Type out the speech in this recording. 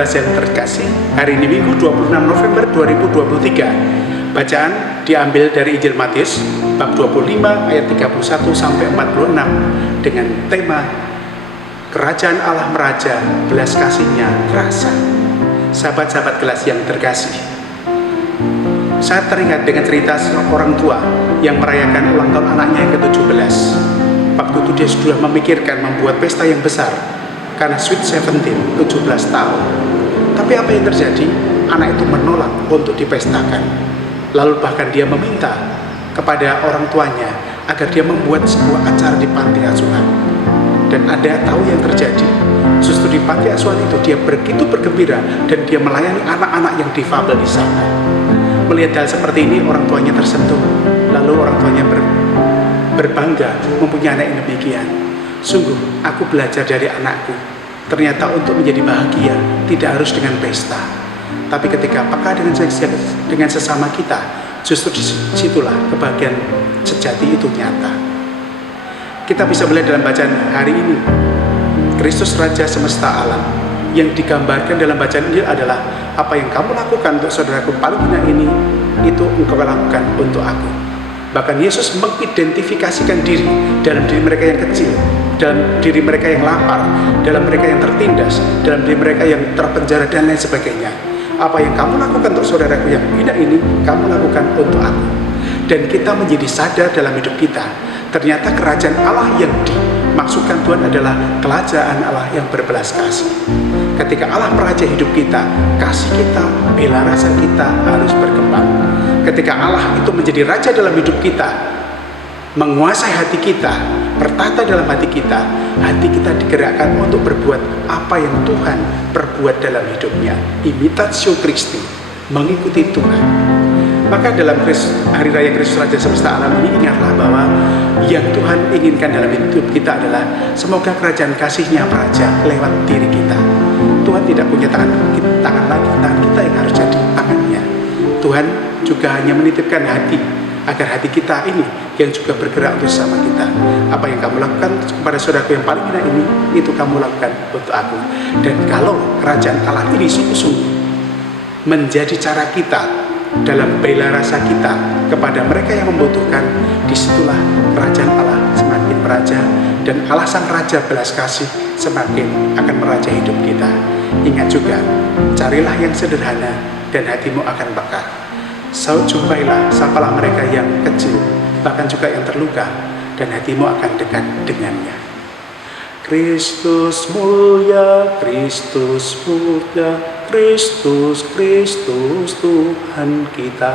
kelas yang terkasih, hari ini Minggu 26 November 2023. Bacaan diambil dari Injil Matius bab 25 ayat 31 sampai 46 dengan tema Kerajaan Allah meraja, belas kasihnya terasa. Sahabat-sahabat kelas yang terkasih, saya teringat dengan cerita seorang tua yang merayakan ulang tahun anaknya yang ke-17. Waktu itu dia sudah memikirkan membuat pesta yang besar karena Sweet 17, 17 tahun. Tapi apa yang terjadi? Anak itu menolak untuk dipestakan. Lalu bahkan dia meminta kepada orang tuanya agar dia membuat sebuah acara di panti asuhan. Dan Anda tahu yang terjadi? Justru di panti asuhan itu dia begitu bergembira dan dia melayani anak-anak yang difabel di sana. Melihat hal seperti ini, orang tuanya tersentuh. Lalu orang tuanya berbangga mempunyai anak yang demikian. Sungguh, aku belajar dari anakku. Ternyata untuk menjadi bahagia tidak harus dengan pesta, tapi ketika peka dengan sesama kita, justru disitulah kebahagiaan sejati itu nyata. Kita bisa melihat dalam bacaan hari ini, Kristus Raja semesta alam. Yang digambarkan dalam bacaan Injil adalah apa yang kamu lakukan untuk saudaraku paling hina ini, itu engkau lakukan untuk aku. Bahkan Yesus mengidentifikasikan diri dalam diri mereka yang kecil, dalam diri mereka yang lapar, dalam mereka yang tertindas, dalam diri mereka yang terpenjara dan lain sebagainya. Apa yang kamu lakukan untuk saudaraku yang hina ini, kamu lakukan untuk aku. Dan kita menjadi sadar dalam hidup kita, ternyata kerajaan Allah yang dimaksudkan Tuhan adalah kerajaan Allah yang berbelas kasih. Ketika Allah meraja hidup kita, kasih kita, bela rasa kita harus berkembang. Ketika Allah itu menjadi raja dalam hidup kita, menguasai hati kita, bertata dalam hati kita digerakkan untuk berbuat apa yang Tuhan perbuat dalam hidupnya. Imitatio Christi, mengikuti Tuhan. Maka dalam Hari Raya Kristus Raja Semesta Alam ini, ingatlah bahwa yang Tuhan inginkan dalam hidup kita adalah semoga kerajaan kasih-Nya meraja lewat diri kita. Tuhan tidak punya tangan lagi, tangan kita yang harus jadi tangannya. Tuhan juga hanya menitipkan hati, agar hati kita ini yang juga bergerak untuk sama kita. Apa yang kamu lakukan kepada saudaraku yang paling hina ini, itu kamu lakukan untuk aku. Dan kalau kerajaan Allah ini sungguh-sungguh menjadi cara kita dalam bela rasa kita kepada mereka yang membutuhkan, disitulah kerajaan Allah semakin meraja, dan Allah Sang Raja belas kasih semakin akan meraja hidup kita. Ingat juga, carilah yang sederhana dan hatimu akan peka. Jumpailah, sapalah mereka yang kecil, bahkan juga yang terluka, dan hatimu akan dekat dengannya. Kristus mulia, Kristus mulia, Kristus, Kristus Tuhan kita.